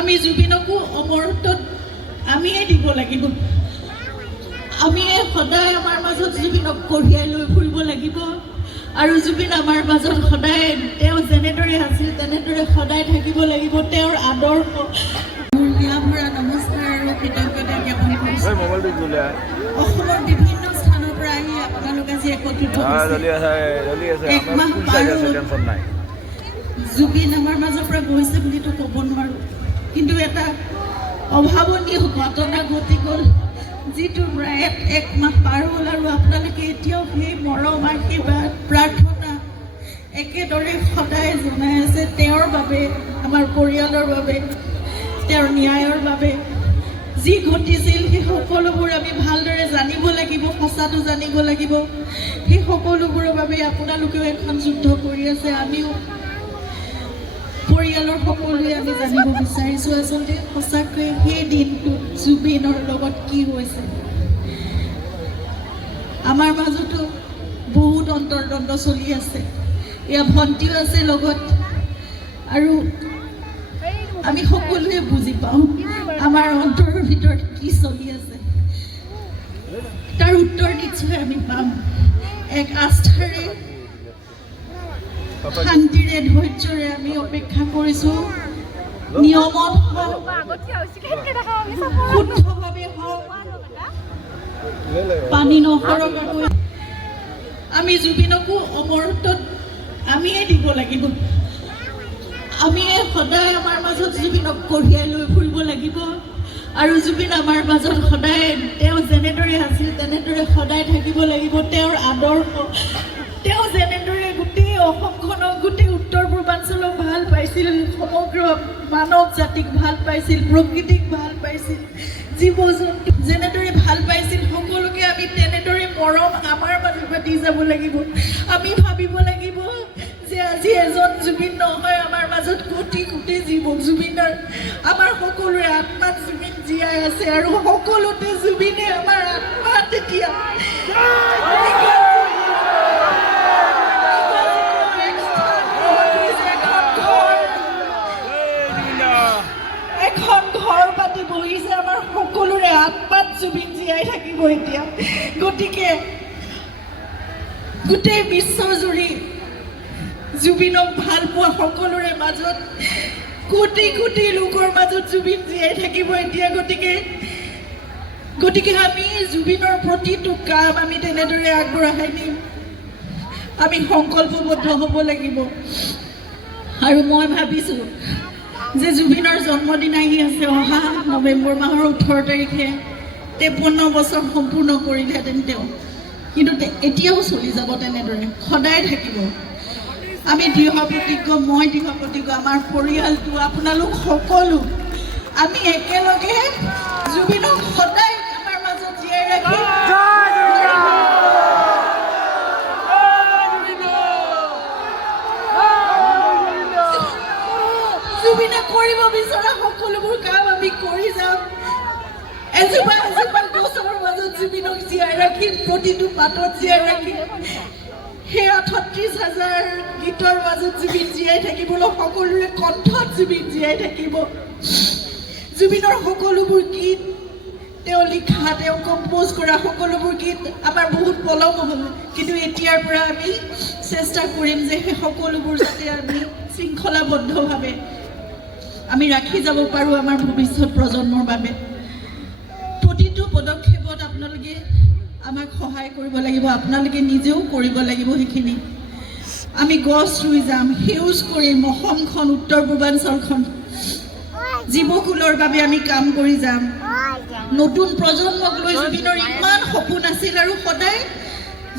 আমি জুবিনকো অমৰত্বত আমিয়ে দিব লাগিব। আমি সদায় আমাৰ মাজত জুবিনক কঢ়িয়াই লৈ ফুৰিব লাগিব আৰু জুবিন আমাৰ মাজত সদায় তেওঁ যেনেদৰে আছিল তেনেদৰে সদায় থাকিব লাগিব। তেওঁৰ আদৰ্শ ভৰা নমস্কাৰ আৰু কৃতজ্ঞতা জ্ঞাপন কৰিছোঁ। অসমৰ বিভিন্ন স্থানৰ পৰা আহি আপোনালোক আজি একত্ৰিত হৈছে। একমাহ পাৰ জুবিন আমাৰ মাজৰ পৰা গৈছে বুলিতো ক'ব নোৱাৰোঁ, কিন্তু এটা অভাৱনীয় ঘটনা ঘটি গ'ল, যিটো প্ৰায় একমাহ পাৰ হ'ল আৰু আপোনালোকে এতিয়াও সেই মৰম আশীৰ্বাদ প্ৰাৰ্থনা একেদৰে সদায় জনাই আছে তেওঁৰ বাবে, আমাৰ পৰিয়ালৰ বাবে, তেওঁৰ ন্যায়ৰ বাবে। যি ঘটিছিল সেই সকলোবোৰ আমি ভালদৰে জানিব লাগিব, সঁচাটো জানিব লাগিব। সেই সকলোবোৰৰ বাবে আপোনালোকেও এখন যুদ্ধ কৰি আছে, আমিও পৰিয়ালৰ সকলোৱে আমি জানিব বিচাৰিছোঁ আচলতে সঁচাকৈ সেই দিনটোত জুবিনৰ লগত কি হৈছে। আমাৰ মাজতো বহুত অন্তৰ্দ্বন্দ্ব চলি আছে, এয়া ভণ্টিও আছে লগত, আৰু আমি সকলোৱে বুজি পাওঁ আমাৰ অন্তৰৰ ভিতৰত কি চলি আছে। তাৰ উত্তৰ নিশ্চয় আমি পাম। এক আস্থাৰে শান্তিৰে ধৈৰ্যৰে আমি অপেক্ষা কৰিছোঁ। নিয়মত শুদ্ধভাৱে হওক, পানী নসৰকাকৈ আমি জুবিনকো অমৰত্বত আমিয়ে দিব লাগিব। আমি সদায় আমাৰ মাজত জুবিনক কঢ়িয়াই লৈ ফুৰিব লাগিব আৰু জুবিন আমাৰ মাজত সদায় তেওঁ যেনেদৰে আছিল তেনেদৰে সদায় থাকিব লাগিব। তেওঁৰ আদৰ্শ, তেওঁ যেনেদৰে গোটেই অসমখনক, গোটেই উত্তৰ পূৰ্বাঞ্চলক ভাল পাইছিল, সমগ্ৰ মানৱ জাতিক ভাল পাইছিল, প্ৰকৃতিক ভাল পাইছিল, জীৱ জন্তু যেনেদৰে ভাল পাইছিল, সকলোকে আমি তেনেদৰে মৰম আমাৰ মাজৰ পৰা দি যাব লাগিব। আমি ভাবিব লাগিব যে আজি এজন জুবিন নহয়, আমাৰ মাজত কোটি কোটি জীৱ জুবিনৰ, আমাৰ সকলোৰে আত্মাত জুবিন জীয়াই আছে আৰু সকলোতে জুবিনে আমাৰ আত্মা তেতিয়া এখন ঘৰ পাতি বহিছে, আমাৰ সকলোৰে আত্মাত জুবিন জীয়াই থাকিব এতিয়া। গতিকে গোটেই বিশ্বজুৰি জুবিনক ভাল পোৱা সকলোৰে মাজত, কোটি কোটি লোকৰ মাজত জুবিন জীয়াই থাকিব এতিয়া। গতিকে আমি জুবিনৰ প্ৰতিটো কাম আমি তেনেদৰে আগবঢ়াই নিম। আমি সংকল্পবদ্ধ হ'ব লাগিব। আৰু মই ভাবিছোঁ যে জুবিনৰ জন্মদিন আহি আছে, অহা নৱেম্বৰ মাহৰ 18 তাৰিখে 53 বছৰ সম্পূৰ্ণ কৰিলেহেঁতেন তেওঁ, কিন্তু এতিয়াও চলি যাব তেনেদৰে, সদায় থাকিব। আমি দৃঢ় প্ৰতিজ্ঞ, মই দৃঢ় প্ৰতিজ্ঞ, আমাৰ পৰিয়ালটো, আপোনালোক সকলো, আমি একেলগে জুবিনক সদায় আমাৰ মাজত জীয়াই ৰাখিম। জুবিনে কৰিব বিচৰা সকলোবোৰ কাম আমি কৰি যাম। এজোপা এজোপা গছৰ মাজত জুবিনক জীয়াই ৰাখিম, প্ৰতিটো পাতত জীয়াই ৰাখিম। সেই 38,000 গীতৰ মাজত জুবিন জীয়াই থাকিবলৈ সকলোৰে কণ্ঠত জুবিন জীয়াই থাকিব। জুবিনৰ সকলোবোৰ গীত, তেওঁ লিখা, তেওঁ কম্প'জ কৰা সকলোবোৰ গীত আমাৰ বহুত পলম হ'ল, কিন্তু এতিয়াৰ পৰা আমি চেষ্টা কৰিম যে সেই সকলোবোৰ যাতে আমি শৃংখলাবদ্ধভাৱে আমি ৰাখি যাব পাৰোঁ আমাৰ ভৱিষ্যত প্ৰজন্মৰ বাবে। প্ৰতিটো পদক্ষেপত আপোনালোকে আমাক সহায় কৰিব লাগিব, আপোনালোকে নিজেও কৰিব লাগিব সেইখিনি। আমি গছ ৰুই যাম, সেউজ কৰিম অসমখন, উত্তৰ পূৰ্বাঞ্চলখন, জীৱকুলৰ বাবে আমি কাম কৰি যাম। নতুন প্ৰজন্মক লৈ জুবিনৰ ইমান সপোন আছিল আৰু সদায়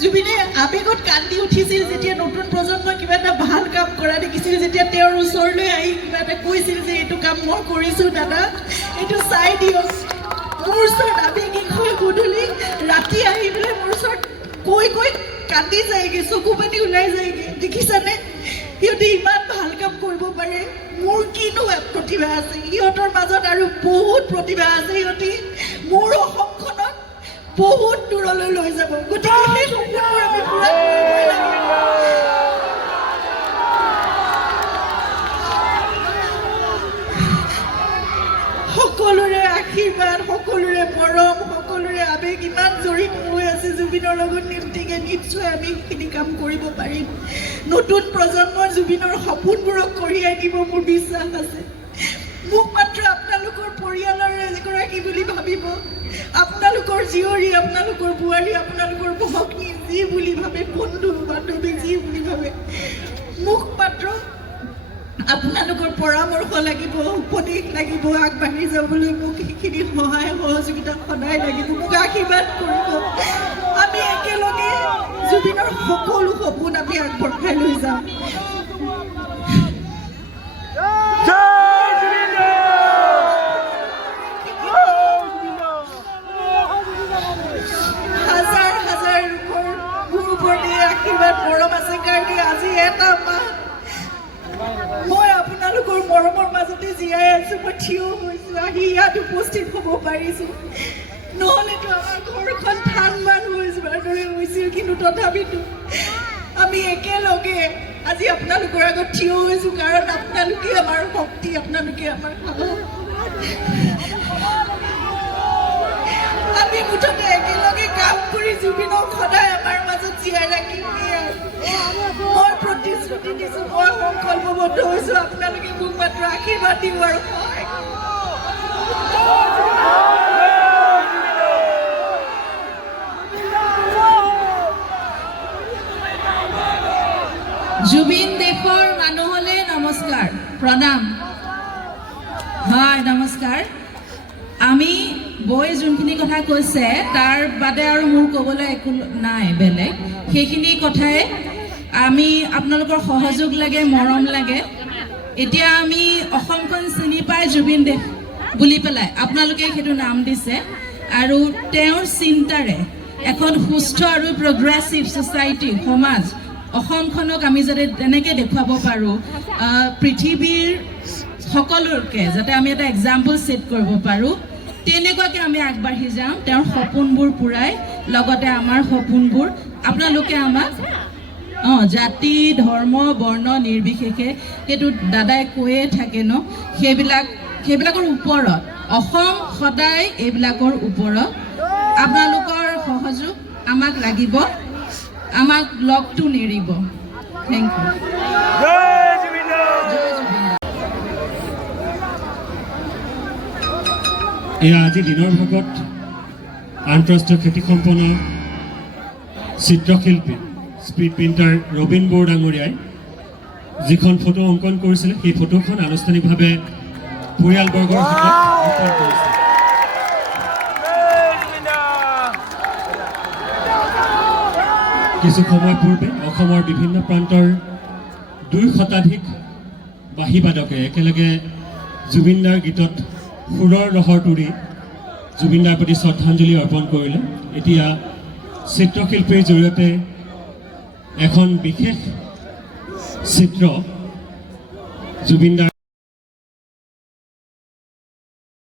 জুবিনে আৱেগত কান্দি উঠিছিল যেতিয়া নতুন প্ৰজন্মই কিবা এটা ভাল কাম কৰা দেখিছিল, যেতিয়া তেওঁৰ ওচৰলৈ আহি কিবা এটা কৈছিল যে এইটো কাম মই কৰিছোঁ দাদা, এইটো চাই দিয়ক। মোৰ ওচৰত আৱেগিক হৈ গধূলি ৰাতি আহি পেলাই মোৰ ওচৰত কৈ কান্দি যায়গৈ, চকু পানী ওলাই যায়গৈ। দেখিছানে, সিহঁতে ইমান ভাল কাম কৰিব পাৰে, মোৰ কিনো প্ৰতিভা আছে, সিহঁতৰ মাজত আৰু বহুত প্ৰতিভা আছে, সিহঁতে মোৰ অসমখনক বহুত দূৰলৈ লৈ যাব। গতিকে সেই সপোনবোৰ আমি পূৰা কৰিবই লাগিব। আশীৰ্বাদ সকলোৰে মৰম সকলোৰে আবেগ ইমান জড়িত হৈ আছে জুবিনৰ লগত গতিকে নিশ্চয় আমি সেইখিনি কাম কৰিব পাৰিম নতুন প্ৰজন্মৰ জুবিনৰ সপোনবোৰক কঢ়িয়াই দিব মোৰ বিশ্বাস আছে মোক মাত্ৰ আপোনালোকৰ পৰিয়ালৰ এগৰাকী বুলি ভাবিব আপোনালোকৰ জীয়ৰী আপোনালোকৰ বোৱাৰী আপোনালোকৰ ভগ্নী যি বুলি ভাবে বন্ধু বান্ধৱী যি বুলি ভাবে মোক মাত্ৰ আপোনালোকৰ পৰামৰ্শ লাগিব উপদেশ লাগিব আগবাঢ়ি যাবলৈ মোক সেইখিনি সহায় সহযোগিতা সদায় লাগিব মোক আশীৰ্বাদ কৰিব আমি একেলগে জুবিনৰ সকলো সপোন আমি আগবঢ়াই লৈ যাম হাজাৰ হাজাৰ লোকৰ গুৰুবৰ দিয়ে আশীৰ্বাদ মৰম আছে কাৰণে আজি এটা মাহ মই আপোনালোকৰ মৰমৰ মাজতে জীয়াই আছো মই থিয় হৈছো আহি ইয়াত উপস্থিত হ'ব পাৰিছো নহ'লেতো আমাৰ ঘৰখন ঠান মান হৈ যোৱাৰ দৰে হৈছিল কিন্তু তথাপিতো আমি একেলগে আজি আপোনালোকৰ আগত থিয় হৈছো কাৰণ আপোনালোকে আমাৰ শক্তি আপোনালোকে আমাৰ সাহস আমি মুঠতে একেলগে কাম কৰি জুবিনক সদায় আমাৰ মাজত জীয়াই ৰাখিম মই প্ৰতিশ্ৰুতি দিছো মই সংকল্পবদ্ধ হৈছো আপোনালোকে মোক মাত্ৰ আশীৰ্বাদ দিব আৰু জুবিন দেশৰ মানুহলৈ নমস্কাৰ প্ৰণাম হয় নমস্কাৰ আমি বৈ যোনখিনি কথা কৈছে তাৰ বাদে আৰু মোৰ ক'বলৈ একো নাই বেলেগ সেইখিনি কথাই আমি আপোনালোকৰ সহযোগ লাগে মৰম লাগে এতিয়া আমি অসমখন চিনি পাই জুবিন দেশ বুলি পেলাই আপোনালোকে সেইটো নাম দিছে আৰু তেওঁৰ চিন্তাৰে এখন সুস্থ আৰু প্ৰগ্ৰেছিভ ছ'চাইটি সমাজ অসমখনক আমি যাতে তেনেকৈ দেখুৱাব পাৰোঁ পৃথিৱীৰ সকলোকে যাতে আমি এটা এক্সাম্পল ছেট কৰিব পাৰোঁ তেনেকুৱাকৈ আমি আগবাঢ়ি যাওঁ তেওঁৰ সপোনবোৰ পূৰাই লগতে আমাৰ সপোনবোৰ আপোনালোকে আমাক জাতি ধৰ্ম বৰ্ণ নিৰ্বিশেষে সেইটো দাদাই কৈয়ে থাকে ন সেইবিলাকৰ ওপৰত অসম সদায় এইবিলাকৰ ওপৰত আপোনালোকৰ সহযোগ আমাক লাগিব আমাক লগটো নেৰিব থেংক ইউ জয় জুবিন এয়া আজি দিনৰ ভাগত আন্তঃৰাষ্ট্ৰীয় খ্যাতিসম্পন্ন চিত্ৰশিল্পী স্পীড প্ৰিণ্টাৰ ৰবীন বড়ো ডাঙৰীয়াই যিখন ফটো অংকন কৰিছিলে সেই ফটোখন আনুষ্ঠানিকভাৱে পৰিয়ালবৰ্গৰ হাতত অৰ্পণ কৰিছে কিছু সময় পূৰ্বে অসমৰ বিভিন্ন প্ৰান্তৰ 2 শতাধিক বাঁহী বাদকে একেলগে জুবিনদাৰ গীতত সুৰৰ লহৰ তুৰি জুবিনদাৰ প্ৰতি শ্ৰদ্ধাঞ্জলি অৰ্পণ কৰিলে এতিয়া চিত্ৰশিল্পীৰ জৰিয়তে এখন বিশেষ চিত্ৰ জুবিনদাৰ